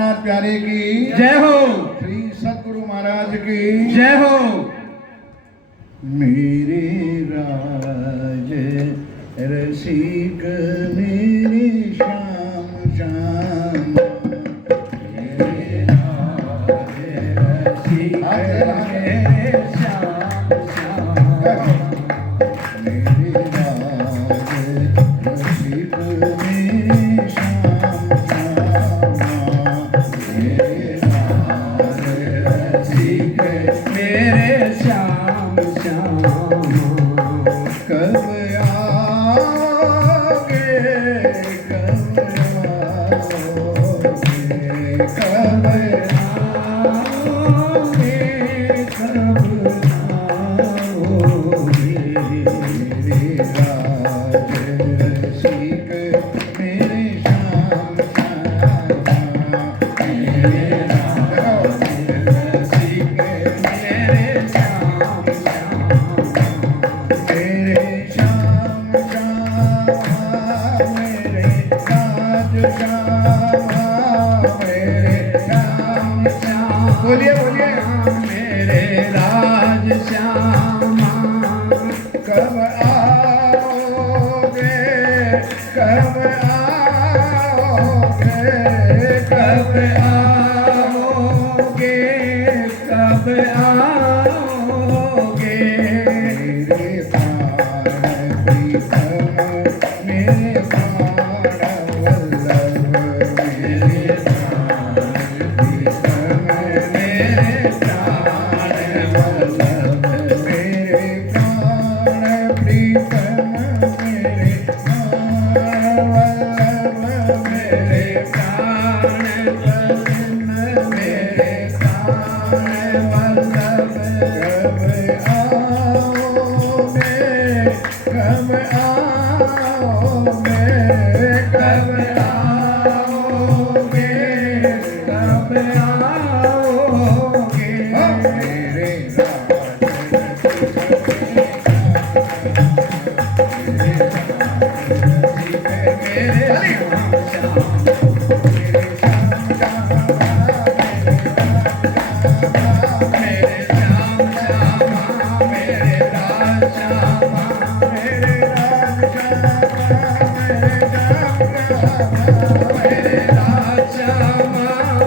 नाथ प्यारे की जय हो। श्री सतगुरु महाराज की जय हो। मेरे राज रसिक मेरे श्याम श्याम मेरे राज रसिक मेरे श्याम श्याम मेरे राज रसिक मेरे श्याम मेरे श्याम श्याम कब आओगे कब आओगे कब आओगे कब आओगे मेरे राज रसिक मेरे श्याम श्याम मेरे राज रसिक मेरे श्याम श्याम मेरे श्याम श्याम मेरे राज श्याम मेरे श्याम श्याम बोलिए बोलिए मेरे राज श्यामा कब आओगे कब आओगे कब आओगे कब आओगे मेरे प्राण प्रीतम मेरे प्राण वल्लभ मेरे प्राण प्रीतम मेरे प्राण वल्लभ मेरे प्राण प्रीतम मेरे प्राण वल्लभ मेरे प्राण वल्लभ मेरे प्राण वल्लभ कब आओगे कब आओगे कब आओगे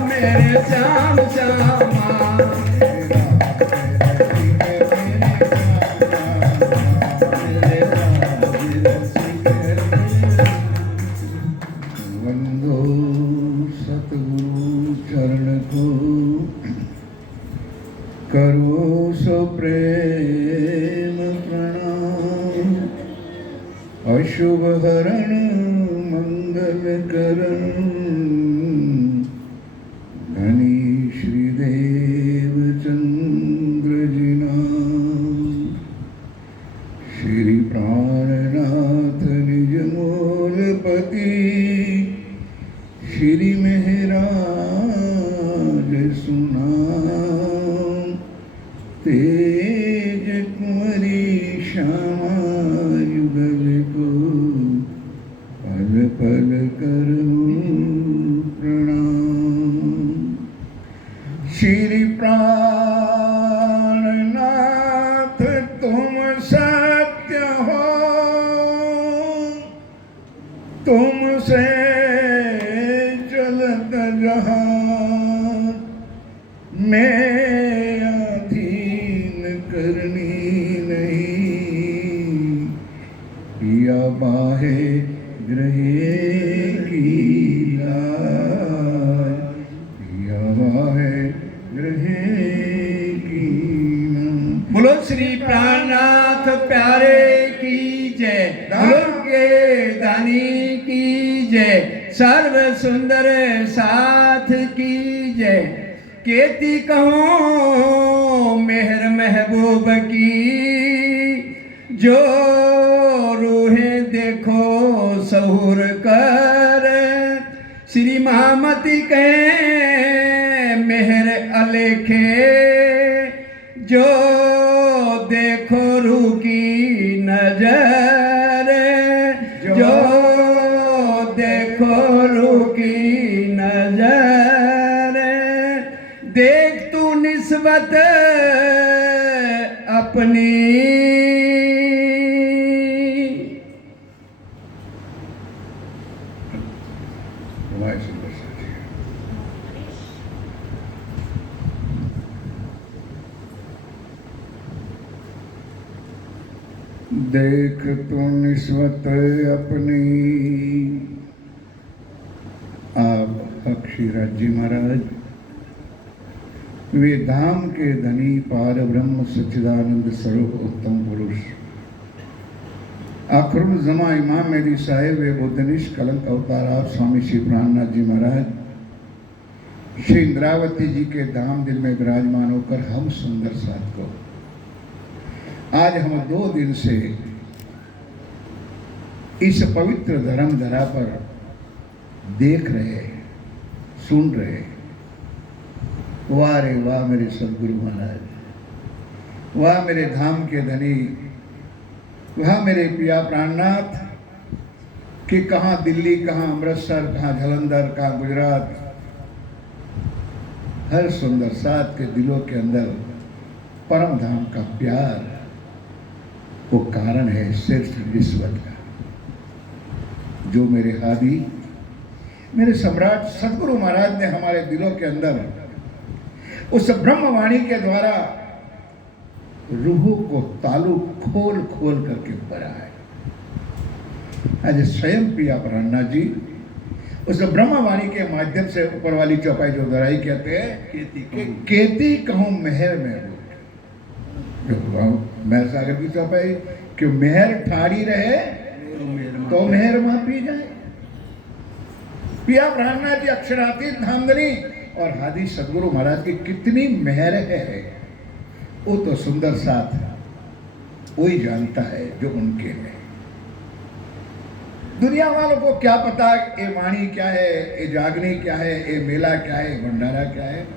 मेरे श्याम श्यामा वंदो सतगुरु चरण को करो सो प्रेम प्रणाम अशुभ हरण मंगल करण धनी श्रीदेव चंद्र जिना श्री प्राणनाथ निज मूलपति श्री महराज सुना तेज कुंवरी श्यामा युगल को पल पल करूं प्रणाम श्री प्राणनाथ तुम सत्य हो तुमसे चलत जहां मैं अधीन करनी नहीं या बाहे ग्रहे की लाज या बाहे ग्रहे की लाज। बोलो श्री प्राणनाथ प्यारे की जय। बोलो के दानी की जय। सर्व सुंदर साथ की जय। केती कहूँ मेहर महबूब की जो रूहें देखो सहूर कर श्री महामती कहे मेहर अलेखे जो देखो रूह की नजर जो देखो रूह की नजर देख तू निस्बत अपनी, हमारे सुंदर साथी देख तू निस्बत अपनी। आप अक्षीराज जी महाराज वे धाम के धनी पार ब्रह्म सच्चिदानंद स्वरूप उत्तम पुरुष आखरुल जमा इमाम मेरी साहेब वे बुद्धनिश कलंक अवतार आप स्वामी श्री प्राणनाथ जी महाराज श्री इंद्रावती जी के धाम दिल में विराजमान होकर हम सुंदर साथ को आज हम 2 दिन से इस पवित्र धर्म धरा पर देख रहे, सुन रहे। वाह रे वाह मेरे सदगुरु महाराज, वाह मेरे धाम के धनी, वाह मेरे पिया प्राणनाथ कि कहाँ दिल्ली, कहाँ अमृतसर, कहाँ जालंधर, कहाँ गुजरात, हर सुंदर साथ के दिलों के अंदर परम धाम का प्यार वो कारण है सिर्फ निस्बत का। जो मेरे हादी, मेरे सम्राट सदगुरु महाराज ने हमारे दिलों के अंदर उस ब्रह्मवाणी के द्वारा रूह को तालु खोल खोल करके भरा है। आज स्वयं पिया प्राणनाथ जी उस ब्रह्मवाणी के माध्यम से ऊपर वाली चौपाई जो दोहराई कहते हैं केती कहूं मेहर में मेहर सागर की चौपाई कि मेहर ठाड़ी रहे तो मेहर मापी जाए। पिया प्राणनाथ जी अक्षरातीत धामधनी और हादी सदगुरु महाराज की कितनी मेहर है वो तो सुंदर साथ वही जानता है जो उनके है। दुनिया वालों को क्या पता ये वाणी क्या है, ये जागनी क्या है, ये मेला क्या है, भंडारा क्या है।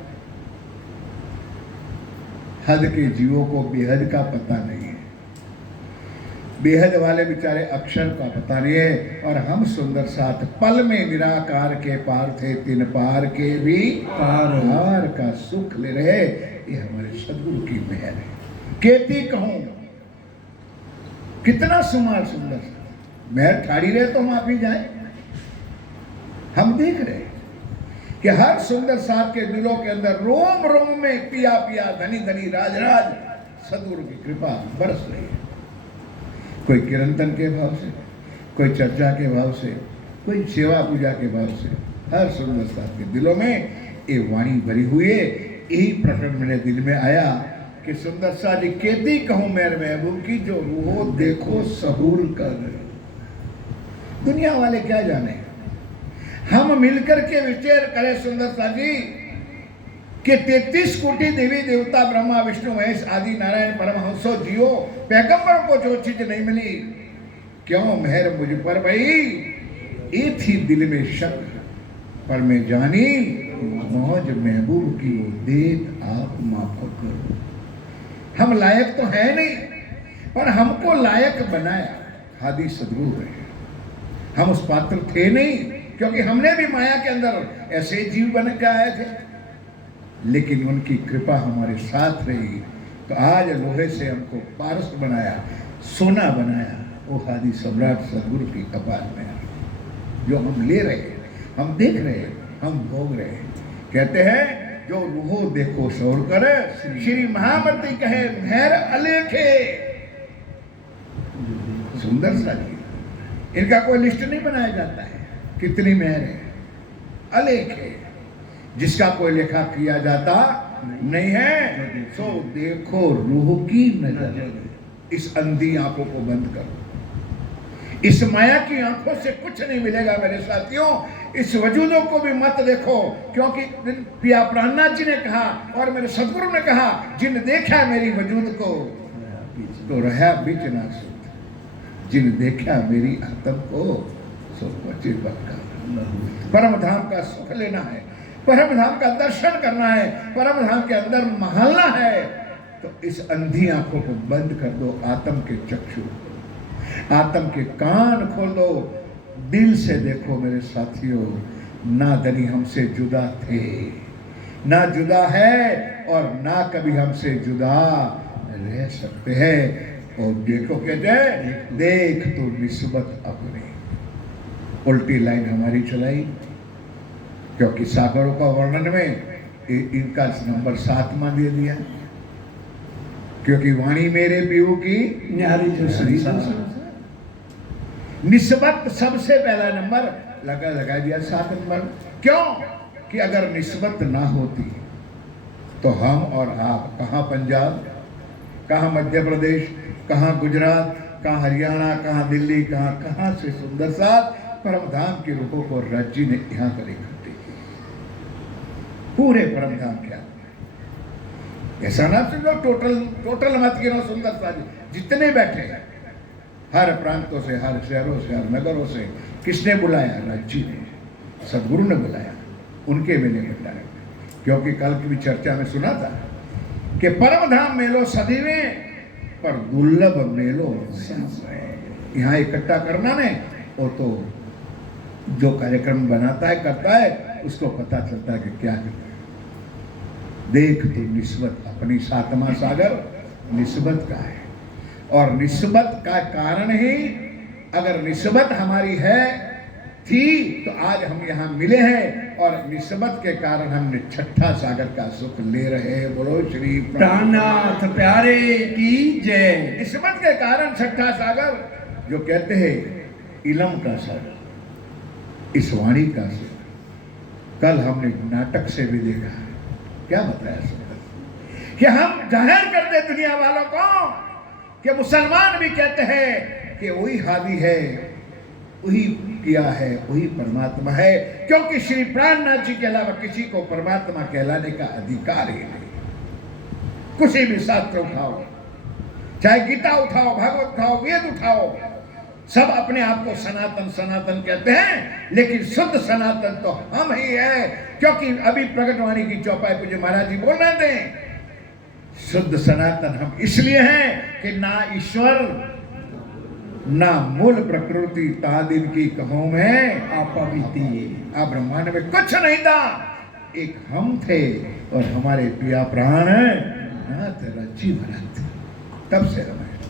हद के जीवों को बेहद का पता नहीं है। बेहद वाले बेचारे अक्षर का पता नहीं है। और हम सुंदर साथ पल में निराकार के पार थे, तिन पार के भी पार का सुख ले रहे। ये हमारे सदगुरु की मेहर है। केती कहूं कितना सुमार सुंदर मेहर ठाड़ी रहे तो माफी जाए। हम देख रहे कि हर सुंदर साथ के दिलों के अंदर रोम रोम में पिया पिया धनी धनी राज राज सदगुरु की कृपा बरस रही है। कोई कीर्तन के भाव से, कोई चर्चा के भाव से, कोई सेवा पूजा के भाव से हर सुंदर साथ के दिलों में ये वाणी भरी हुई है। यही प्रकरण मेरे दिल में आया कि सुंदर सा जी केती कहूं मेरे महबूब की जो रूहो देखो सहूर कर। दुनिया वाले क्या जाने, हम मिलकर के विचार करें सुंदर सा जी कि 33 कोटि देवी देवता ब्रह्मा विष्णु महेश आदि नारायण परमहंसो जियो पैगंबरों को जो चीज नहीं मिली क्यों मेहर मुझ पर भाई। ये थी दिल में शक पर मैं जानी मौज महबूब की वो देत आप माफक करो। हम लायक तो है नहीं पर हमको लायक बनाया हादी सदगुरु है। हम उस पात्र थे नहीं क्योंकि हमने भी माया के अंदर ऐसे जीव बन के आए थे, लेकिन उनकी कृपा हमारे साथ रही तो आज लोहे से हमको पारस बनाया, सोना बनाया। वो हादी सम्राट सदगुरु की कपाल में जो हम ले रहे हैं, हम देख रहे हैं, हम भोग रहे हैं। कहते हैं जो रूहो देखो शौर करे, श्री महामती कहे मेहर अलेखे। सुंदर सा जी, इनका कोई लिस्ट नहीं बनाया जाता है कितनी मेहर है, अलेख है, जिसका कोई लेखा किया जाता नहीं है। सो देखो रूह की नजर, इस अंधी आंखों को बंद करो। इस माया की आंखों से कुछ नहीं मिलेगा मेरे साथियों। इस वजूदों को भी मत देखो क्योंकि पिया प्राणनाथ जी ने कहा और मेरे सदगुरु ने कहा जिन देखा मेरी वजूद को तो रहा बीच ना सुध, जिन देखा मेरी आत्म को सो पचे बका। परम धाम का सुख लेना है, परम धाम का दर्शन करना है, परम धाम के अंदर महलना है तो इस अंधी आंखों को बंद कर दो। आत्म के चक्षु, आत्म के कान खोल दो। दिल से देखो मेरे साथियों, नादनी हमसे जुदा थे ना जुदा है और ना कभी हमसे जुदा रह सकते हैं। और देखो कहते हैं, देख तो निस्बत अपनी। उल्टी लाइन हमारी चलाई, क्योंकि सागरों का वर्णन में इनका नंबर 7वां दे दिया, क्योंकि वाणी मेरे पीऊ की न्यारी जो संसार। निस्बत सबसे पहला नंबर लगा दिया 7 नंबर। क्यों? कि अगर निस्बत ना होती तो हम और आप कहाँ पंजाब, कहाँ मध्य प्रदेश, कहाँ गुजरात, कहाँ हरियाणा, कहाँ दिल्ली, कहाँ से सुंदर साथ परम धाम की रूपों को राज्य ने यहाँ पर इकट्ठे किए, पूरे परम धाम के आत्मा। ऐसा ना समझो टोटल मत गिनो सुंदर साथ जितने बैठे हैं, हर प्रांतों से, हर शहरों से, हर नगरों से। किसने बुलाया? राज्य ने, सदगुरु ने बुलाया, उनके मेले भंडारे। क्योंकि कल की भी चर्चा में सुना था कि परम धाम मेलो सदीवे पर दुर्लभ मेलो। यहाँ इकट्ठा करना ने, वो तो जो कार्यक्रम बनाता है करता है, उसको पता चलता है कि क्या करता है। देख तो निस्बत अपनी 7वां सागर निस्बत का है। और निस्बत का कारण ही, अगर निस्बत हमारी है थी तो आज हम यहाँ मिले हैं, और निस्बत के कारण हमने 6ठा सागर का सुख ले रहे हैं। बोलो श्री प्राणनाथ प्यारे की जय। निस्बत के कारण 6ठा सागर, जो कहते हैं इलम का सागर, इस वाणी का सागर। कल हमने नाटक से भी देखा, क्या बताया सुंदर, कि हम जाहिर करते दुनिया वालों को कि मुसलमान भी कहते हैं कि वही हादी है, वही पिया है, वही परमात्मा है। क्योंकि श्री प्राणनाथ जी के अलावा किसी को परमात्मा कहलाने का अधिकार ही नहीं। किसी भी शास्त्र उठाओ, चाहे गीता उठाओ, भागवत उठाओ, वेद उठाओ, सब अपने आप को सनातन सनातन कहते हैं, लेकिन शुद्ध सनातन तो हम ही है। क्योंकि अभी प्रकटवाणी की चौपाई पूज्य महाराज जी बोल रहे थे, शुद्ध सनातन हम इसलिए हैं कि ना ईश्वर ना मूल प्रकृति तादिन की कहों में आ ब्रह्मांड में कुछ नहीं था, एक हम थे और हमारे पिया प्राण नाथ रज्जी भरत। तब से हम हैं।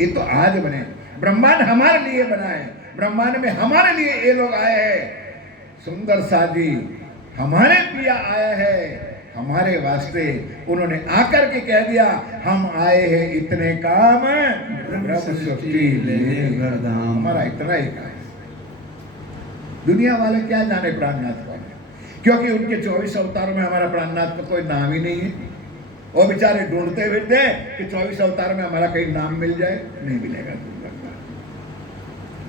ये तो आज बने, ब्रह्मांड हमारे लिए बना है, ब्रह्मांड में हमारे लिए ये लोग आए हैं। सुंदर साजी हमारे पिया आए हैं, हमारे वास्ते। उन्होंने आकर के कह दिया, हम आए हैं इतने काम हमारा इतना ही काम। दुनिया वाले क्या जाने प्राणनाथ कौन है, क्योंकि उनके 24 अवतारों में हमारा प्राणनाथ का कोई नाम ही नहीं है। वो बेचारे ढूंढते फिरते हैं कि 24 अवतार में हमारा कहीं नाम मिल जाए। नहीं मिलेगा,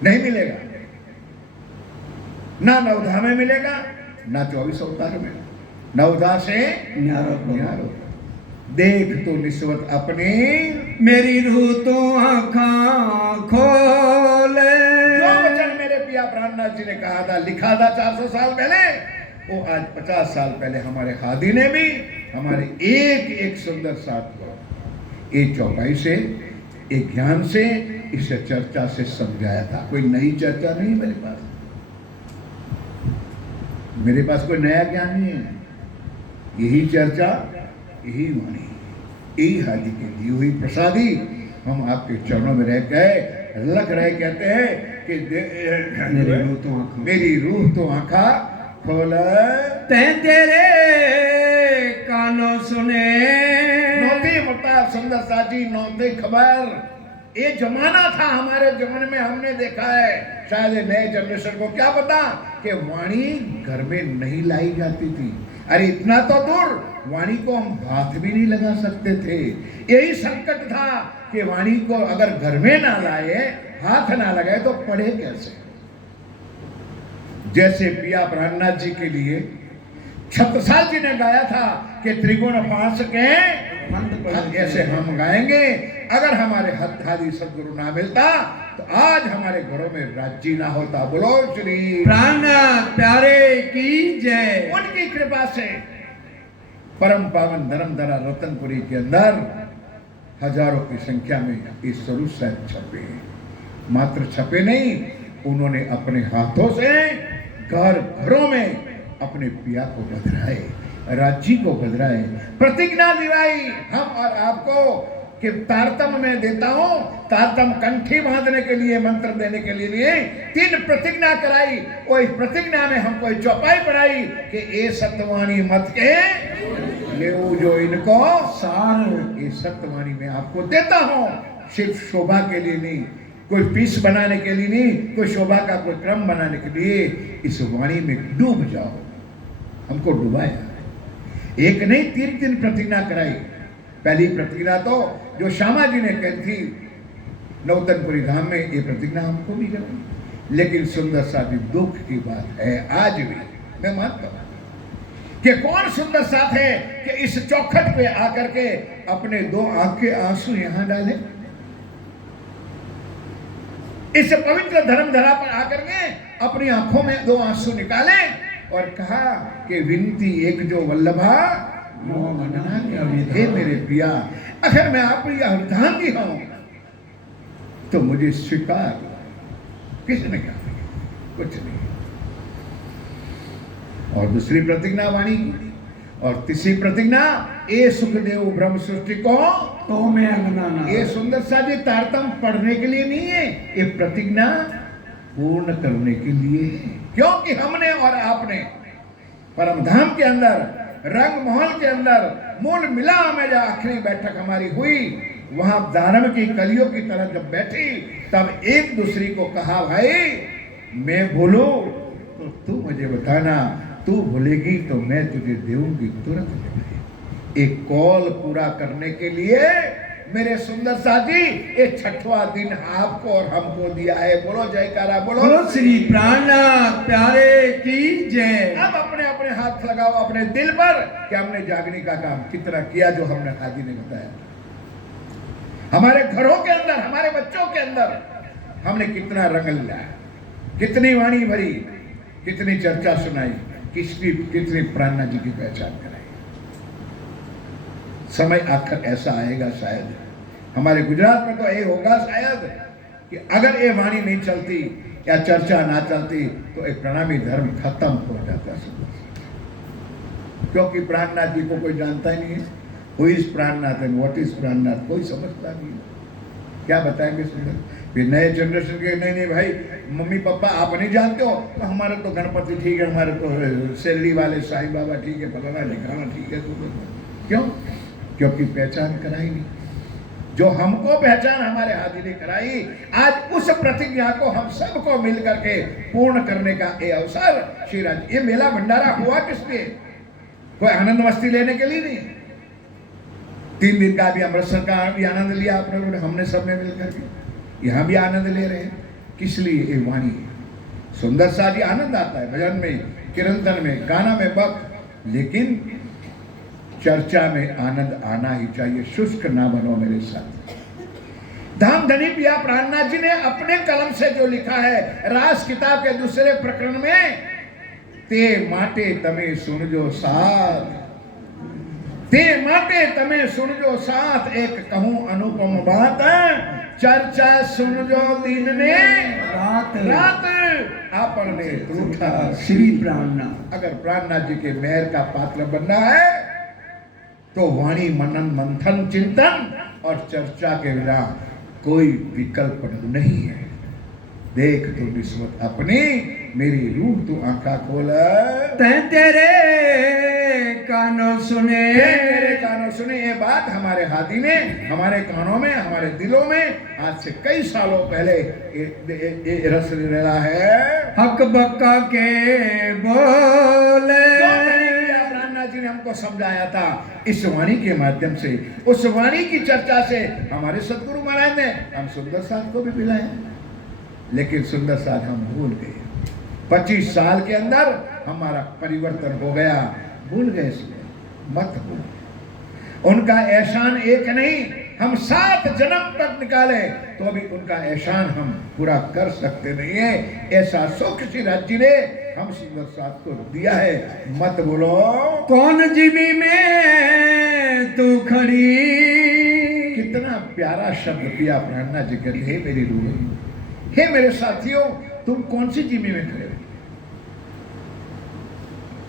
नहीं मिलेगा, ना नवधा में मिलेगा, ना 24 अवतार में। नवधा से न्यारो। देख तो निस्बत अपनी, मेरी रूह तो आँखा खोले। जो वचन मेरे पिया प्राणनाथ जी ने कहा था, लिखा था 400 साल पहले, वो आज 50 साल पहले हमारे हादी ने भी हमारे एक एक सुंदर साथ को एक चौपाई से, एक ज्ञान से, इस चर्चा से समझाया था। कोई नई चर्चा नहीं मेरे पास, मेरे पास कोई नया ज्ञान नहीं है। यही चर्चा, यही वाणी, यही हादी की दी हुई प्रसादी हम आपके चरणों में रह गए, लग रहे। कहते हैं कि मेरी रूह तो आंखा खोल, तेरे कानों सुने। नौती मुता सुंदर साजी, नौती खबर। ये जमाना था, हमारे जमाने में हमने देखा है, शायद नए जनरेशन को क्या पता कि वाणी घर में नहीं लाई जाती थी। अरे इतना तो दूर, वाणी को हम हाथ भी नहीं लगा सकते थे। यही संकट था कि वाणी को अगर घर में ना लाए, हाथ ना लगाए तो पढ़े कैसे। जैसे पिया प्राणनाथ जी के लिए छत्रसाल जी ने गाया था कि त्रिगुण फांस के, ऐसे हम गाएंगे। अगर हमारे हादी सदगुरु ना मिलता तो आज हमारे घरों में राज्य ना होता। बोलो श्री प्राणनाथ प्यारे की जय। उनकी कृपा से परम पावन धर्मधरा रतनपुरी के अंदर हजारों की संख्या में इस स्वरूप साहब छपे। मात्र छपे नहीं, उन्होंने अपने हाथों से घर घरों में अपने पिया को बधराए। राज्य को बदलाए, प्रतिज्ञा दिलाई हम और आपको कि तारतम में देता हूं, तारतम कंठी बांधने के लिए, मंत्र देने के लिए 3 प्रतिज्ञा कराई। और इस प्रतिज्ञा में हमको एक चौपाई पढ़ाई कि ए सत्यवाणी मत के ले जो इनको सार ये सत्यवाणी में आपको देता हूं, सिर्फ शोभा के लिए नहीं, कोई पीस बनाने के लिए नहीं, कोई शोभा का कोई क्रम बनाने के लिए। इस वाणी में डूब जाओ। हमको डुबाया, एक नहीं 3 प्रतिज्ञा कराई। पहली प्रतिज्ञा तो जो श्यामा जी ने कही थी नौतनपुरी धाम में, ये प्रतिज्ञा हमको भी कराई। लेकिन सुंदर साथ दुख की बात है, आज भी मैं मानता हूं कि कौन सुंदर साथ है कि इस चौखट पे आकर के अपने 2 आंख के आंसू यहां डाले, इस पवित्र धर्म धरा पर आकर के अपनी आंखों में 2 आंसू निकाले और कहा कि विनती एक जो वल्लभा हे मेरे पिया, अगर मैं आपकी अर्धांगी हूं तो मुझे स्वीकार। किसने कहा? कुछ नहीं। और दूसरी प्रतिज्ञा वाणी की, और तीसरी प्रतिज्ञा ए सुखदेव ब्रह्म सृष्टि को तो मैं अंगना। ये सुंदर सा जी तारतम पढ़ने के लिए नहीं है, ये प्रतिज्ञा पूर्ण करने के लिए है। क्योंकि हमने और आपने परमधाम के अंदर, रंग महल के अंदर, मूल मिला में जब आखिरी बैठक हमारी हुई, वहां धर्म की कलियों की तरह जब बैठी, तब एक दूसरी को कहा, भाई मैं भूलूं तो तू मुझे बताना, तू भूलेगी तो मैं तुझे दूंगी तुरंत। एक कॉल पूरा करने के लिए मेरे सुंदर साथी ये 6वां दिन आपको और हमको दिया है। बोलो जयकारा, बोलो श्री प्राणनाथ प्यारे की जय। अब अपने अपने हाथ लगाओ अपने दिल पर कि हमने जागने का काम कितना किया, जो हमने हाजी ने बताया। हमारे घरों के अंदर, हमारे बच्चों के अंदर हमने कितना रंग लिया, कितनी वाणी भरी, कितनी चर्चा सुनाई, कितनी प्राणनाथ जी की पहचान कराई। समय आखिर ऐसा आएगा शायद, हमारे गुजरात में तो ये होगा शायद कि अगर ये वाणी नहीं चलती या चर्चा ना चलती तो एक प्रणामी धर्म खत्म हो जाता है। क्योंकि प्राणनाथ जी को कोई जानता ही नहीं है। Who is Prannath and what is Prannath कोई समझता नहीं है। क्या बताएंगे सुंदर? फिर नए जनरेशन के नहीं भाई, मम्मी पापा आप नहीं जानते हो, तो हमारे तो गणपति ठीक है, हमारे तो शिरडी वाले साईं बाबा ठीक है, फलाना ढिकाना ठीक है। तो क्यों? क्योंकि पहचान कराई नहीं। जो हमको पहचान हमारे हाथी ने कराई, आज उस प्रतिज्ञा को हम सबको मिल करके पूर्ण करने का ये अवसर श्रीराज। ये मेला भंडारा हुआ किस लिए? कोई आनंद मस्ती लेने के लिए नहीं। 3 दिन का भी अमृतसर का भी आनंद लिया आप लोगों ने, हमने सब ने मिल करके यहाँ भी आनंद ले रहे हैं। किस लिए? ये वाणी सुंदर सा जी आनंद आता है भजन में, कीर्तन में, गाना में वक्त, लेकिन चर्चा में आनंद आना ही चाहिए। शुष्क ना बनो मेरे साथ। धाम धनी पिया प्राणनाथ जी ने अपने कलम से जो लिखा है रास किताब के 2 प्रकरण में, ते माटे तमे सुनजो साथ, ते माटे तमे सुनजो साथ, एक कहूं अनुपम बात, चर्चा सुनजो दिन ने रात रात आपने रूठा श्री प्राणनाथ। अगर प्राणनाथ जी के मेहर का पात्र बनना है तो वाणी, मनन, मंथन, चिंतन और चर्चा के बिना कोई विकल्प नहीं है। देख तो निस्बत अपनी, मेरी रूह तू आंखा खोल, तेरे कानों सुने, मेरे कानों सुने। ये बात हमारे हाथी ने हमारे कानों में, हमारे दिलों में आज से कई सालों पहले ये रस लेना है। हक बक्का के बोले जी ने हमको समझाया था इस वाणी के माध्यम से, उस वाणी की चर्चा से। हमारे सदगुरु महाराज ने हम सुंदर साथ को भी मिलाया, लेकिन सुंदर साथ हम भूल गए। 25 साल के अंदर हमारा परिवर्तन हो गया, भूल गए इसलिए मत भूल। उनका एहसान एक नहीं, हम 7 जन्म तक निकाले तो अभी उनका एहसान हम पूरा कर सकते नहीं है। ऐसा सुख श्री राज्य ने हम सुंदर साथ को दिया है। मत बोलो कौन जीवी में तू खड़ी। कितना प्यारा शब्द पिया प्राणनाथ जी कहते, हे मेरी रूह, हे मेरे साथियों, तुम कौन सी जीवी में खड़े हो?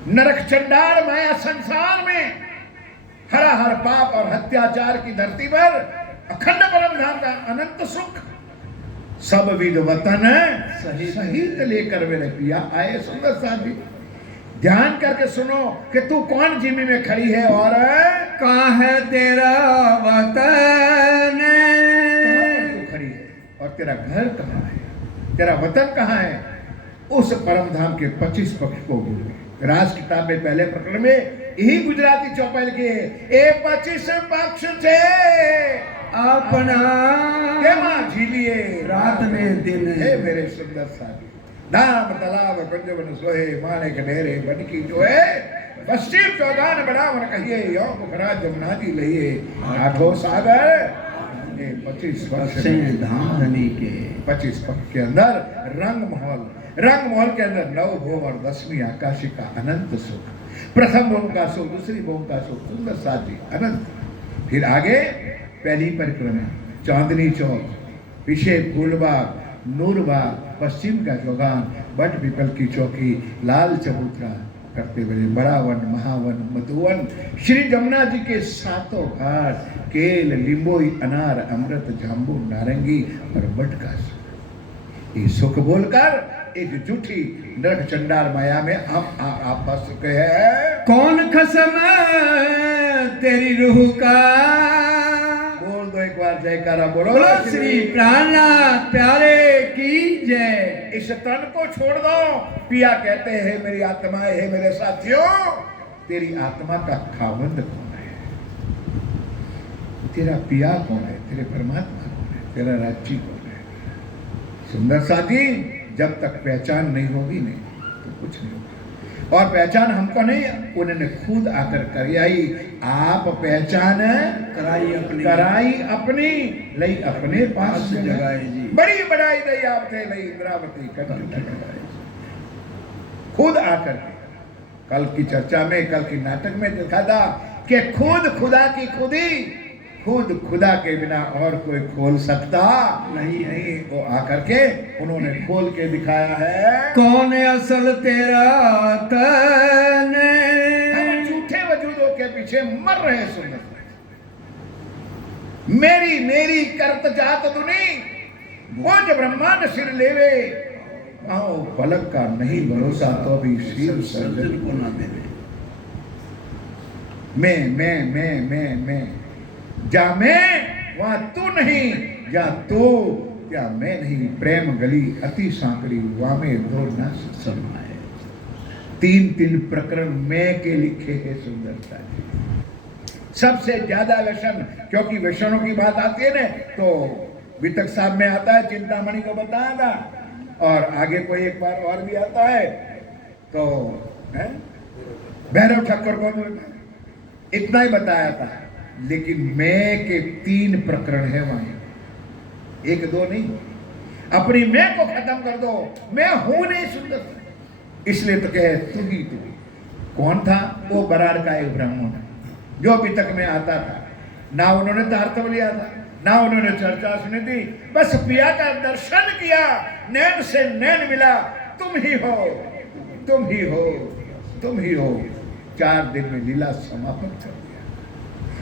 नरक चंडाल माया संसार में हरा हर पाप और अत्याचार की धरती पर अखंड परम धाम का अनंत सुख सब विध वतन सहित लेकर मेरे पिया आए। सुंदर साथी ध्यान करके सुनो कि तू कौन जिम्मे में खड़ी है और कहाँ है तेरा वतन, तू खड़ी है और तेरा घर कहाँ है, तेरा वतन कहाँ है। उस परम धाम के 25 पक्ष को बोले। राज किताब में पहले प्रकरण में यही गुजराती चौपाल के ए 25 पक्ष से अपना केमा झीलिए रात ने दिन हे मेरे सुंदर साथी। नाम तालाब कुंज बन सोए माणिक ढेरे बनकी जो है पश्चिम चौगान बढ़ावन कहिए यो मुखरा जमुना जी लइए आठों सागर ये 25 वर्ष से धाम धनी के 25 पक्ष के अंदर रंग महल के अंदर 9 भोग और 10वीं आकाशी का अनंत सुख। प्रथम भोग का सुख, दूसरी भोग का सुख, सुंदर साथी अनंत। फिर आगे पहली परिक्रमा चांदनी चौक, पीछे फूलबाग, नूरबाग, पश्चिम का चौगान, बट पीपल की चौकी, लाल चबूतरा करते हुए बड़ा वन, महावन, मधुवन, श्री जमुना जी के 7 घाट, केल, लिंबोई, अनार, अमृत, जाम्बू, नारंगी और बट का सुख। ये सुख बोलकर एक जूठी नरक चंडाल माया में हम आप फंस चुके हैं। कौन खसम तेरी रूह का, बोल दो एक बार जयकारा बोलो। बोलो श्री प्राणनाथ प्यारे की जय। इस तन को छोड़ दो। पिया कहते हैं मेरी आत्मा है मेरे साथियों, तेरी आत्मा का खावंद कौन है, तेरा पिया कौन है, तेरे परमात्मा कौन है, तेरा राज्य कौन है। सुंदर साथी जब तक पहचान नहीं होगी नहीं तो कुछ नहीं होगा। और पहचान हमको नहीं, उन्होंने खुद आकर कराई। आप पहचान कराई अपनी लई अपने पास जगाए जी। बड़ी बड़ाई दई आप थे लई इंद्रावती कंठ खुद आकर कल की चर्चा में, कल की नाटक में देखा था कि खुद खुदा की खुदी, खुद खुदा के बिना और कोई खोल सकता नहीं। वो आकर के उन्होंने खोल के दिखाया है। कौन असल तेरा तन, हम झूठे वजूदों के पीछे मर रहे। सुंदर मेरी मेरी करत जात दुनी, वो जब ब्रह्मांड सिर लेवे आओ पलक का नहीं भरोसा तो भी शिव सर्जन को ना देवे। मैं जा मैं वहां तू नहीं, जा तू क्या मैं नहीं। प्रेम गली अति सांकड़ी वामे दो न समाए। 3 प्रकरण मैं के लिखे हैं। सुंदरता सबसे ज्यादा व्यसन, क्योंकि व्यसनों की बात आती है ना तो वितक साहब में आता है, चिंतामणि को बताया था, और आगे कोई एक बार और भी आता है तो भैरव ठक्कर को इतना ही बताया था। लेकिन मैं के 3 प्रकरण है वहां, 1-2 नहीं। अपनी मैं को खत्म कर दो, मैं हूं नहीं। सुंदर इसलिए तो कहे तू ही तू। कौन था वो? बराड़ का एक ब्राह्मण जो अभी तक में आता था। ना उन्होंने तारतव लिया था, ना उन्होंने चर्चा सुनी थी, बस पिया का दर्शन किया, नैन से नैन मिला, तुम ही हो, तुम ही हो, तुम ही हो। 4 दिन में लीला समापन कर दिया।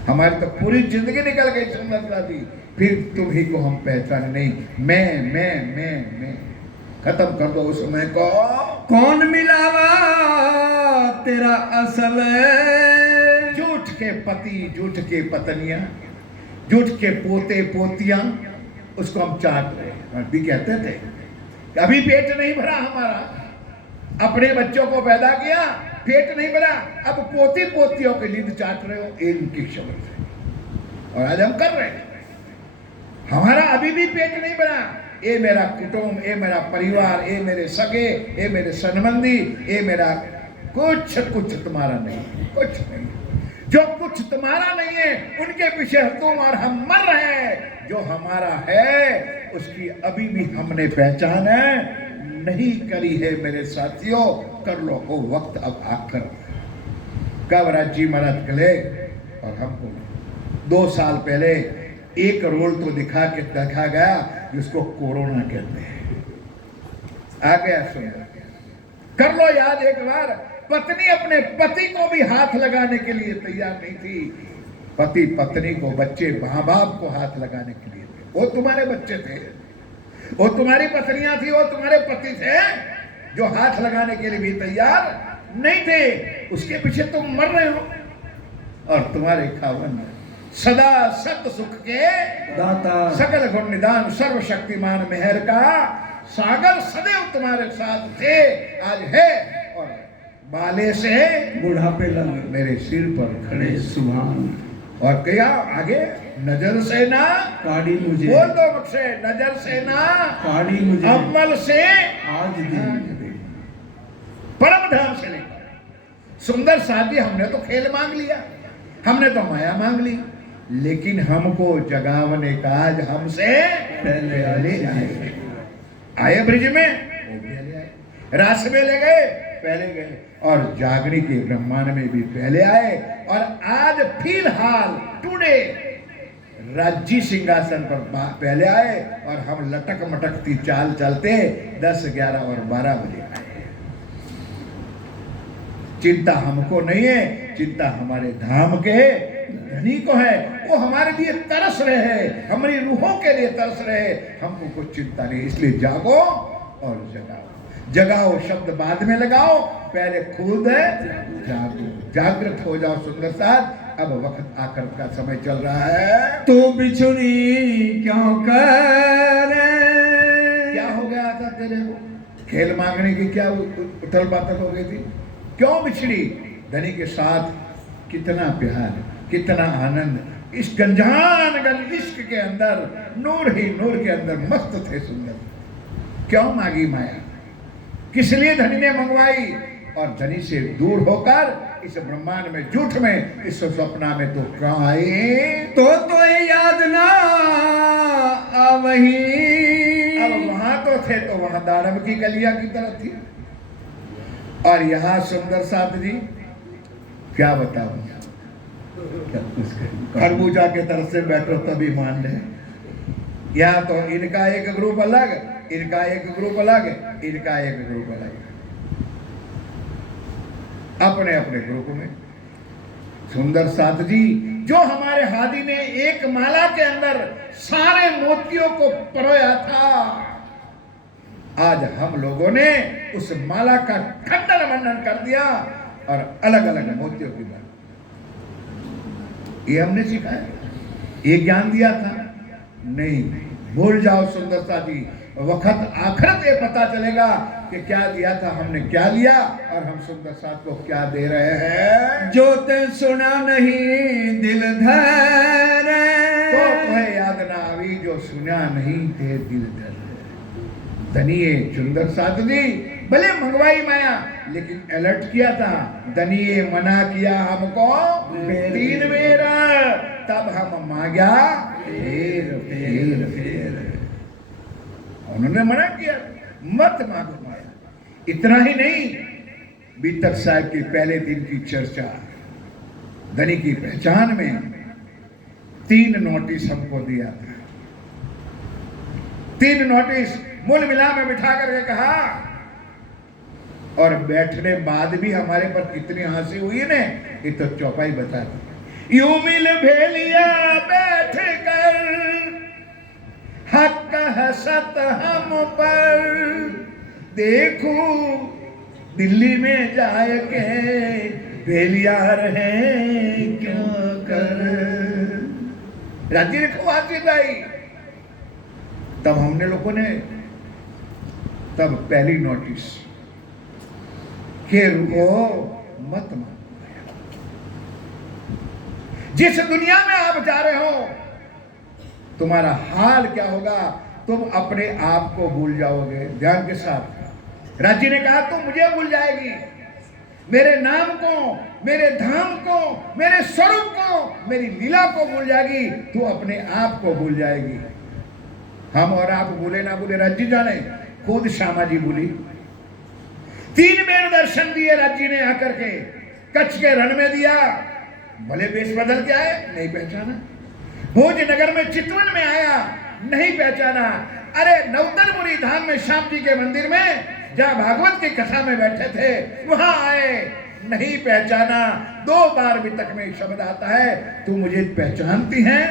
हमारी तो पूरी जिंदगी निकल गई सुंदरता थी, फिर तुम ही को हम पहचाने नहीं। मैं खत्म कर दो उस समय को। कौन मिलावा तेरा असल, झूठ के पति, झूठ के पत्नियां, झूठ के पोते पोतियां, उसको हम चाट रहे हैं। भी कहते थे अभी पेट नहीं भरा हमारा, अपने बच्चों को पैदा किया, पेट नहीं भरा, अब पोती पोतियों के लीद चाट रहे हो इनकी शब्द से। और आज हम कर रहे हैं, हमारा अभी भी पेट नहीं भरा। ये मेरा कुटुंब, ये मेरा परिवार, ये मेरे सगे, ये मेरे संबंधी, ये मेरा कुछ तुम्हारा नहीं, कुछ नहीं। जो कुछ तुम्हारा नहीं है उनके पीछे तुम और हम मर रहे हैं। जो हमारा है उसकी अभी भी हमने पहचान नहीं करी है। मेरे साथियों कर लो वो वक्त अब आकर कब राज्य मरद गले। और हमको 2 साल पहले एक रोल तो दिखा गया जिसको कोरोना कहते हैं, आ गया। सुन कर लो याद एक बार, पत्नी अपने पति को भी हाथ लगाने के लिए तैयार नहीं थी। पति पत्नी को, बच्चे माँ बाप को हाथ लगाने के लिए थे। वो तुम्हारे बच्चे थे, वो तुम्हारी पत्नियां थी, वो तुम्हारे पति थे जो हाथ लगाने के लिए भी तैयार नहीं थे। उसके पीछे तुम मर रहे हो और तुम्हारे खावन सदा सत सुख के दाता सकल गुण निदान सर्वशक्तिमान मेहर का सागर सदैव तुम्हारे साथ थे, आज है और बाले से बुढ़ापे लग मेरे सिर पर खड़े। सुभान। और क्या आगे, नजर से ना काढ़ी मुझे, बोल दो मुझसे, नजर से ना काढ़ी मुझे अव्वल से आज दिन। परम धाम से लेकर सुंदर शादी। हमने तो खेल मांग लिया, हमने तो माया मांग ली, लेकिन हमको जगावने का आज हमसे पहले आए। आए ब्रिज में, वो पहले आए, रास में ले गए, पहले गए, और जागने के ब्रह्मांड में भी पहले आए। और आज फिलहाल टुडे राज्य सिंहासन पर पहले आए और हम लटक मटकती चाल चलते 10, 11 और 12 बजे आए। चिंता हमको नहीं है, चिंता हमारे धाम के धनी को है। वो हमारे लिए तरस रहे हैं, हमारी रूहों के लिए तरस रहे हैं, हमको कुछ चिंता नहीं। इसलिए जागो और जगाओ। जगाओ शब्द बाद में लगाओ, पहले खुद जागो, जागृत हो जाओ। सुंदर साथ, अब वक्त आकर का समय चल रहा है। तो बिछुड़ी क्यों करे, क्या हो गया था तेरे को? खेल मांगने की क्या उथल पाथल हो गई थी? क्यों बिछड़ी? धनी के साथ कितना प्यार, कितना आनंद, इस गंजान गल इश्क के अंदर, नूर ही नूर के अंदर मस्त थे सुंदर। क्यों मांगी माया? किस लिए धनी ने मंगवाई? और धनी से दूर होकर इस ब्रह्मांड में, झूठ में, इस स्वप्ना में तो क्यों आई? तो याद ना वही। अब वहां तो थे तो वहां दाड़म की कलिया की तरह थी, और यहाँ सुंदर साथ जी क्या बताऊं, खरबूजा के तरफ से बैठो तभी मान ले। यहाँ तो इनका एक ग्रुप अलग, इनका एक ग्रुप अलग, इनका एक ग्रुप अलग, अपने अपने ग्रुप में। सुंदर साथ जी, जो हमारे हादी ने एक माला के अंदर सारे मोतियों को परोया था, आज हम लोगों ने उस माला का खंडन मंडन कर दिया और अलग अलग मोतियों की बात। ये हमने सिखाया, ये ज्ञान दिया था? नहीं, भूल जाओ सुंदर साथी। वक्त आखिरत ये पता चलेगा कि क्या दिया था हमने, क्या लिया, और हम सुंदर साथ को क्या दे रहे हैं। जो ते सुना नहीं दिल धरे, तो तुम्हें याद ना आवी जो सुना नहीं थे दिल धरे। धनिये सुंदर साथ जी भले मंगवाई माया, लेकिन अलर्ट किया था। धनिये मना किया हमको 3 बेर, तब हम मांगा फिर। उन्होंने मना किया, मत मांगो माया। इतना ही नहीं, बीतक साहब के पहले दिन की चर्चा, धनी की पहचान में 3 नोटिस हमको दिया था। 3 नोटिस मूल मिला में बिठा करके कहा, और बैठने बाद भी हमारे पर कितनी हंसी हुई ने, ये तो चौपाई बता दी। यूं मिल भेलिया बैठ कर हक हसत हम पर, देखू दिल्ली में जाए के भेलिया रहे क्यों कर। राज्य ने खूब हंसी आई। तब हमने लोगों ने तब पहली नोटिस के रुको मत मानो। जिस दुनिया में आप जा रहे हो, तुम्हारा हाल क्या होगा, तुम अपने आप को भूल जाओगे। ध्यान के साथ राज्य ने कहा, तुम मुझे भूल जाएगी, मेरे नाम को, मेरे धाम को, मेरे स्वरूप को, मेरी लीला को भूल जाएगी, तू अपने आप को भूल जाएगी। हम और आप भूले ना भूले राज्य जाने, खुद श्यामा जी भूली। 3 बेर दर्शन दिए राज्य ने आकर के, कच्छ के रण में दिया, भले वेश बदल के आए, नहीं पहचाना। भोज नगर में चितवन में आया, नहीं पहचाना। अरे नवतरपुरी धाम में श्याम जी के मंदिर में, जहां भागवत की कथा में बैठे थे, वहां आए, नहीं पहचाना। 2 बार भी तक में एक शब्द आता है, तू मुझे पहचानती है?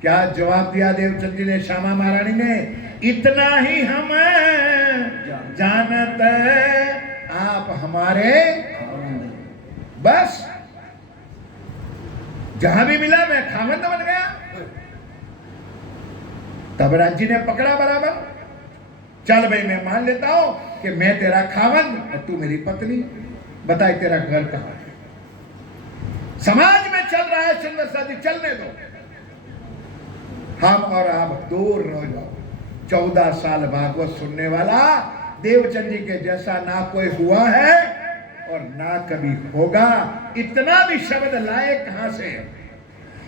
क्या जवाब दिया देवचंद जी ने, श्यामा महारानी ने? इतना ही हम जानत आप हमारे, बस जहां भी मिला मैं खामंद बन गया। तब राज्य ने पकड़ा बराबर, चल भाई मैं मान लेता हूं कि मैं तेरा खामंद और तू मेरी पत्नी, बताए तेरा घर कहां है? समाज में चल रहा है सुंदर शादी, चलने दो, हम और आप दूर रह जाओ। 14 साल भागवत सुनने वाला देवचंद जी के जैसा ना कोई हुआ है और ना कभी होगा। इतना भी शब्द लाए कहां से?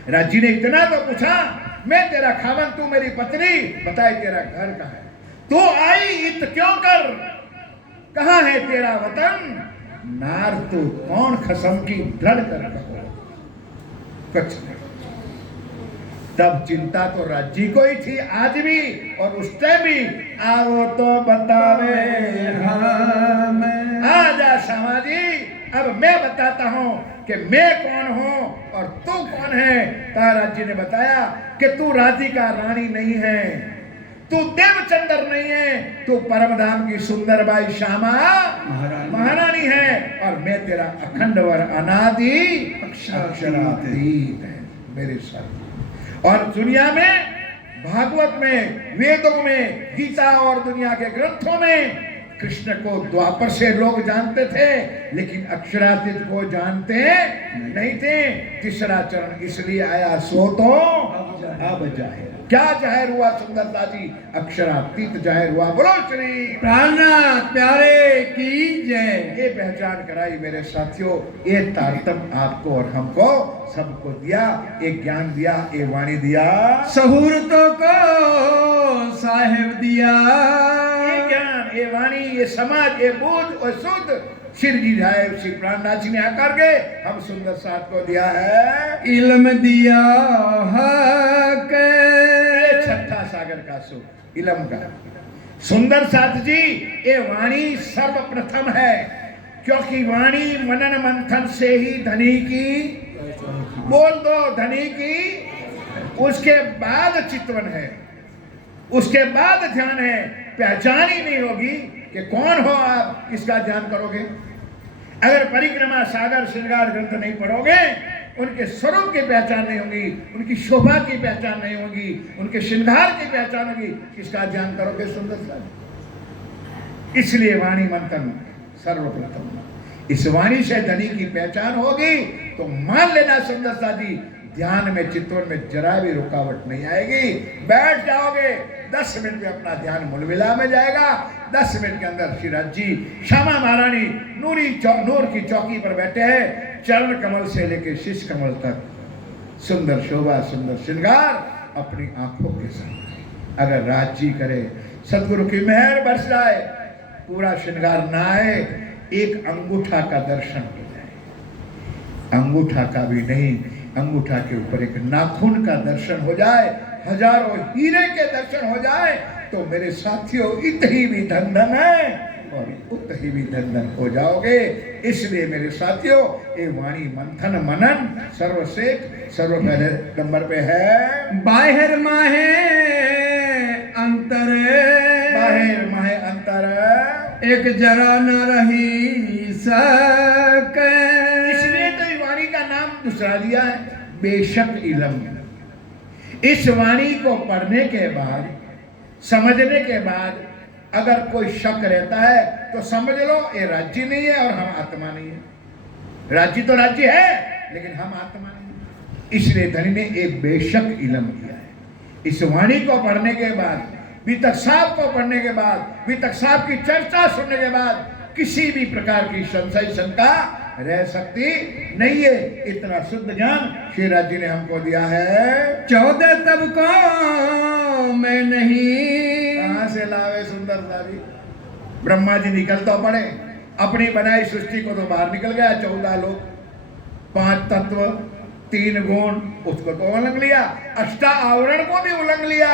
राजी ने इतना तो पूछा, मैं तेरा खावन तू मेरी पत्नी, बताए तेरा घर कहां है? तू आई इत क्यों कर, कहां है तेरा वतन? नार तू कौन खसम की दृढ़ कर कहो, कुछ नहीं। तब चिंता तो राज्य को ही थी, आज भी और उस टाइम भी। आओ तो बतावे हम, आजा समाजी, अब मैं बताता हूं कि मैं कौन हूं और तू कौन है। राज्य ने बताया कि तू राधिका रानी नहीं है, तू देवचंद्र नहीं है, तू परमधाम की सुंदर बाई श्यामा महारानी है, और मैं तेरा अखंड वर अनादि अक्षरातीत है मेरे साथ। और दुनिया में, भागवत में, वेदों में, गीता और दुनिया के ग्रंथों में कृष्ण को द्वापर से लोग जानते थे, लेकिन अक्षरातीत को जानते नहीं थे। तीसरा चरण इसलिए आया, सो तो अब जाहिर। क्या जाहिर हुआ सुंदरता जी? अक्षरातीत जाहिर हुआ। बोलो श्री प्राणनाथ प्यारे की जय। ये पहचान कराई मेरे साथियों, ये तारतम्य आपको और हमको सबको दिया, एक ज्ञान दिया, ये वाणी दिया, सहूरतों को साहेब दिया। ये ज्ञान, ये वाणी, ये समाज, ये बोध और शुद्ध श्री जी साहेब श्री प्राणनाथ जी ने आकर के हम सुंदर साथ को दिया है। इल्म दिया है, छठा सागर का सुख इलम का। सुंदर साथ जी, ये वाणी सर्वप्रथम है, क्योंकि वाणी मनन मंथन से ही धनी की, बोल दो धनी की, उसके बाद चितवन है, उसके बाद ध्यान है। पहचान ही नहीं होगी कि कौन हो आप, किसका ध्यान करोगे? अगर परिक्रमा सागर श्रृंगार ग्रंथ नहीं पढ़ोगे, उनके स्वरूप की पहचान नहीं होगी, उनकी शोभा की पहचान नहीं होगी, उनके श्रृंगार की पहचान होगी, किसका ध्यान करोगे? सुंदर सा। इसलिए वाणी मंथन सर्वप्रथम। इस वाणी से धनी की पहचान होगी तो मान लेना सुंदर सा जी, ध्यान में, चित्तवन में जरा भी रुकावट नहीं आएगी। बैठ जाओगे, 10 मिनट में अपना ध्यान मुलविला में जाएगा। 10 मिनट के अंदर श्रीराज जी, श्यामा महारानी नूर की चौकी पर बैठे हैं, चरण कमल से लेकर शीश कमल तक सुंदर शोभा, सुंदर श्रृंगार अपनी आंखों के साथ। अगर राज जी करे, सदगुरु की मेहर बरस जाए, पूरा श्रृंगार ना आए, एक अंगूठा का दर्शन हो जाए, अंगूठा का भी नहीं, अंगूठा के ऊपर एक नाखून का दर्शन हो जाए, हजारों हीरे के दर्शन हो जाए, तो मेरे साथियों इत ही भी धन धन है और उत ही भी धन धन हो जाओगे। इसलिए मेरे साथियों, ये वाणी मंथन मनन सर्वश्रेष्ठ, सर्व पहले नंबर पे है। बाहिर माहे अंतर, बाहिर माहे अंतर, एक जरा न रही सके। इसलिए तो इस वाणी का नाम दूसरा दिया है, बेशक इलम। इस वाणी को पढ़ने के बाद, समझने के बाद अगर कोई शक रहता है तो समझ लो ये राज्य नहीं है और हम आत्मा नहीं है। राज्य तो राज्य है, लेकिन हम आत्मा नहीं। इसलिए धनी ने एक बेशक इलम किया है। इस वाणी को पढ़ने के बाद, वितक साहब को पढ़ने के बाद, वितक साहब की चर्चा सुनने के बाद किसी भी प्रकार की संशय शंका रह सकती नहीं है। इतना शुद्ध ज्ञान श्री राज जी ने हमको दिया है। 14 तब को मैं नहीं, कहां से लावे सुंदर सारी? ब्रह्मा जी निकल तो पड़े, अपनी बनाई सृष्टि को तो बाहर निकल गया। 14 लोग, 5 तत्व, 3 गुण, उसको तो उल्लंघ लिया, अष्टा आवरण को भी उल्लंघ लिया।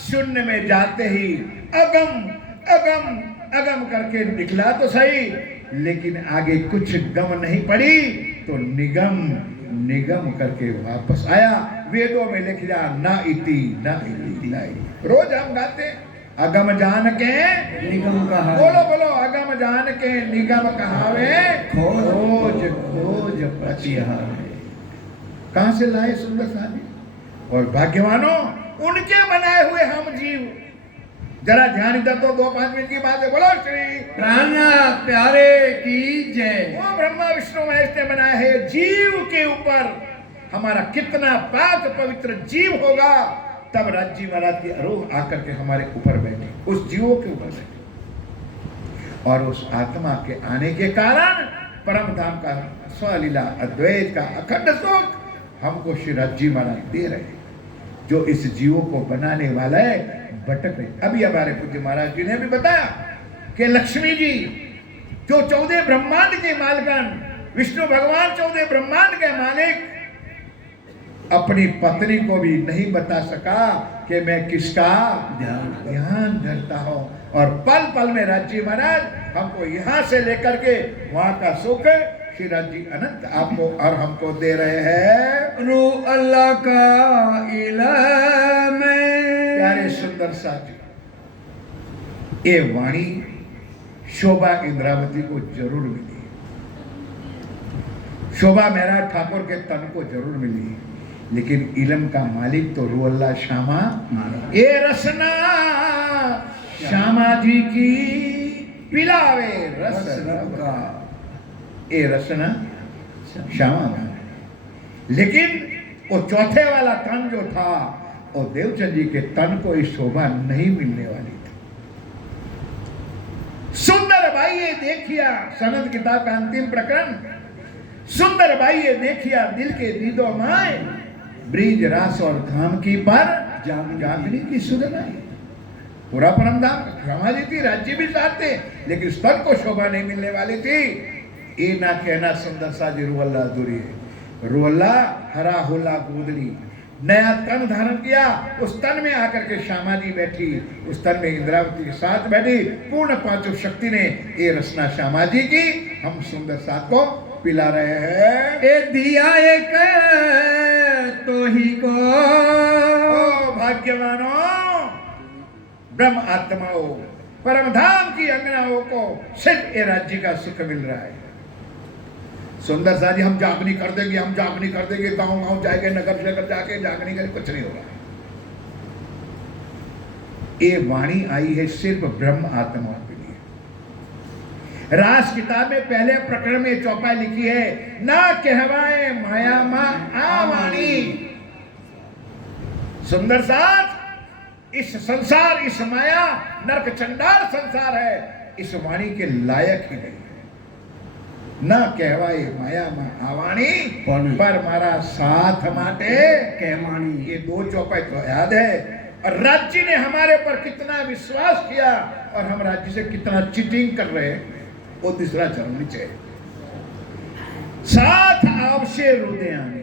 शून्य में जाते ही अगम अगम अगम करके निकला तो सही, लेकिन आगे कुछ गम नहीं पड़ी तो निगम निगम करके वापस आया। वेदों में लिख जा ना इति ना इति ना इति। रोज हम गाते अगम जान के निगम कहा बोलो बोलो अगम जान के निगम कहावे खोज खोज पतिहारे। कहां से लाए सुंदर साहब और भाग्यवानों उनके बनाए हुए हम जीव। जरा ध्यान इधर तो 2-5 मिनट की बात है। बोलो श्री प्राणनाथ प्यारे की जय। वो ब्रह्मा विष्णु महेश ने बनाया है जीव के ऊपर हमारा कितना पाक पवित्र जीव होगा तब राज्य महाराज की आरोह आकर के हमारे ऊपर बैठे उस जीवों के ऊपर बैठे और उस आत्मा के आने के कारण परम धाम का स्वलीला अद्वैत का अखंड सुख हमको श्री राज्य महाराज दे रहे हैं जो इस जीवों को बनाने वाला है भटक रहे। अभी हमारे पूज्य महाराज जी ने भी बताया कि लक्ष्मी जी जो 14 ब्रह्मांड के मालकन विष्णु भगवान 14 ब्रह्मांड के मालिक अपनी पत्नी को भी नहीं बता सका कि मैं किसका ध्यान धरता हूं और पल पल में राज्य महाराज हमको यहां से लेकर के वहां का सुख श्री राज्य अनंत आपको और हमको दे रहे हैं। रू अल्लाह का इल्म प्यारे सुंदर साथी ये वाणी शोभा इंद्रावती को जरूर मिली। शोभा मेरा ठाकुर के तन को जरूर मिली लेकिन इलम का मालिक तो रू अल्लाह श्यामा ये रसना श्यामा जी की पिलावे रस का ये रसना श्यामा का। लेकिन वो चौथे वाला तन जो था और देवचंद जी के तन को इस शोभा नहीं मिलने वाली थी। सुंदर भाई ये देखिया सनद किताब का अंतिम प्रकरण सुंदर भाई ये देखिया दिल के दीदो माए ब्रिज रास और धाम की पर जागनी की सुधन आई। पूरा परम धाम समाधि थी राज्य भी साथ थे लेकिन स्तन को शोभा नहीं मिलने वाली थी। ये ना कहना सुंदर सा जी रुअल्ला दूरी है। रुअल्ला हरा होला गोदली नया तन धारण किया उस तन में आकर के श्यामा जी बैठी उस तन में इंद्रावती के साथ बैठी पूर्ण पांचों शक्ति ने ये रचना श्यामा जी की हम सुंदर साथ को पिला रहे हैं। ए दिया एक तो ही को भाग्यवानों ब्रह्म आत्माओं परम धाम की अंगनाओं को सिर्फ ये राज्य का सुख मिल रहा है। सुंदर सा जी हम जागनी कर देंगे हम जागनी कर देंगे गांव गांव जाएंगे नगर नगर जाके जागनी करें कुछ नहीं होगा। ये वाणी आई है सिर्फ ब्रह्म आत्मा के लिए। रास किताब में पहले प्रकरण में चौपाई लिखी है ना कहवाए माया मा आवाणी। सुंदर साथ इस संसार इस माया नरक चंडाल संसार है इस वाणी के लायक ही नहीं। न कहवाए माया मा आवाणी पर मारा साथ माटे कहमानी। ये 2 चौपाई तो याद है। और राज्य ने हमारे पर कितना विश्वास किया और हम राज्य से कितना चीटिंग कर रहे हैं वो तीसरा चरण नीचे साथ आवश्य रुदे आने।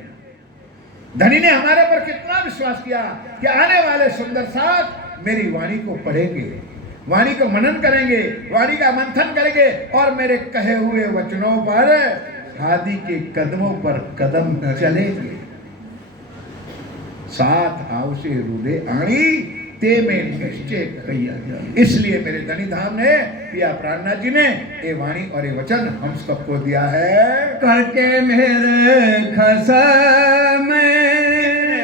धनी ने हमारे पर कितना विश्वास किया कि आने वाले सुंदर साथ मेरी वाणी को पढ़ेंगे वाणी को मनन करेंगे वाणी का मंथन करेंगे और मेरे कहे हुए वचनों पर आदि के कदमों पर कदम चलेंगे। साथ आवश्य रुदे आणी ते में निश्चय कहिया जाए। इसलिए मेरे धनी धाम ने पिया प्राणनाथ जी ने ये वाणी और ये वचन हम सबको दिया है करके मेरे खसम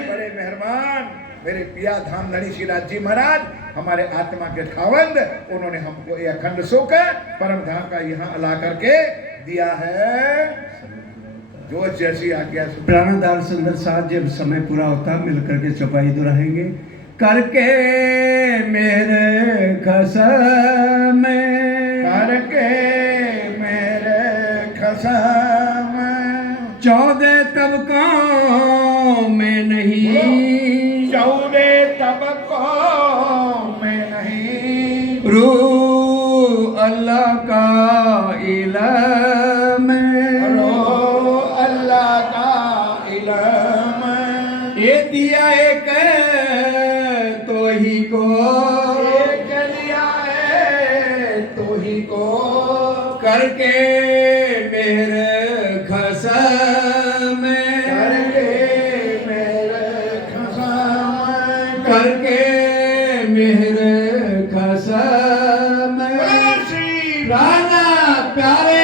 बड़े मेहरबान मेरे पिया धाम धनी श्री राज जी महाराज हमारे आत्मा के खावंद उन्होंने हमको ये अखंड सुख परम धाम का यहाँ अला करके दिया है जो जैसी आज्ञा। प्राणदार सुंदर साथ जब समय पूरा होता मिलकर के चौपाई दोहराएंगे। करके मेरे खसम करके मेरे खसम 14 तबकों में नहीं 14 तबकों में नहीं रू अल्लाह का इल्म अल्लाह का इल्म ये दिया एक तो ही को एक दिया है तो ही को करके करके मेरे खसम बोलो श्री राणा प्यारे